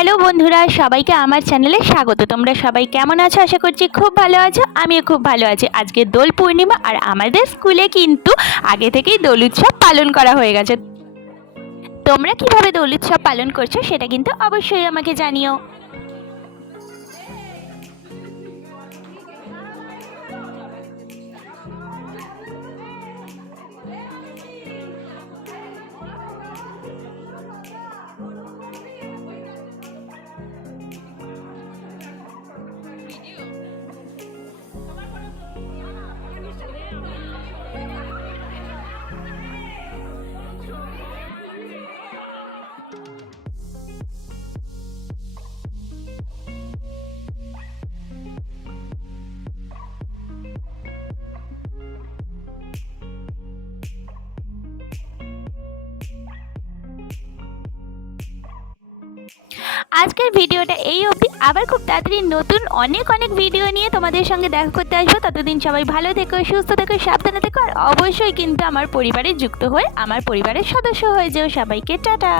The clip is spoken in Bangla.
হ্যালো বন্ধুরা, সবাইকে আমার চ্যানেলে স্বাগত। তোমরা সবাই কেমন আছো? আশা করছি খুব ভালো আছো। আমিও খুব ভালো আছি। আজকে দোল পূর্ণিমা আর আমাদের স্কুলে কিন্তু আগে থেকেই দোল উৎসব পালন করা হয়ে গেছে। তোমরা কিভাবে দোল উৎসব পালন করছো সেটা কিন্তু অবশ্যই আমাকে জানিও। আজকের ভিডিওটা এই অবধি। আবার খুব তাড়াতাড়ি নতুন অনেক ভিডিও নিয়ে তোমাদের সঙ্গে দেখা করতে আসবো। ততদিন সবাই ভালো থেকো, সুস্থ থেকো, সাবধানে থেকো, আর অবশ্যই কিন্তু আমার পরিবারে যুক্ত হয়ে আমার পরিবারের সদস্য হয়ে যেও। সবাইকে টাটা।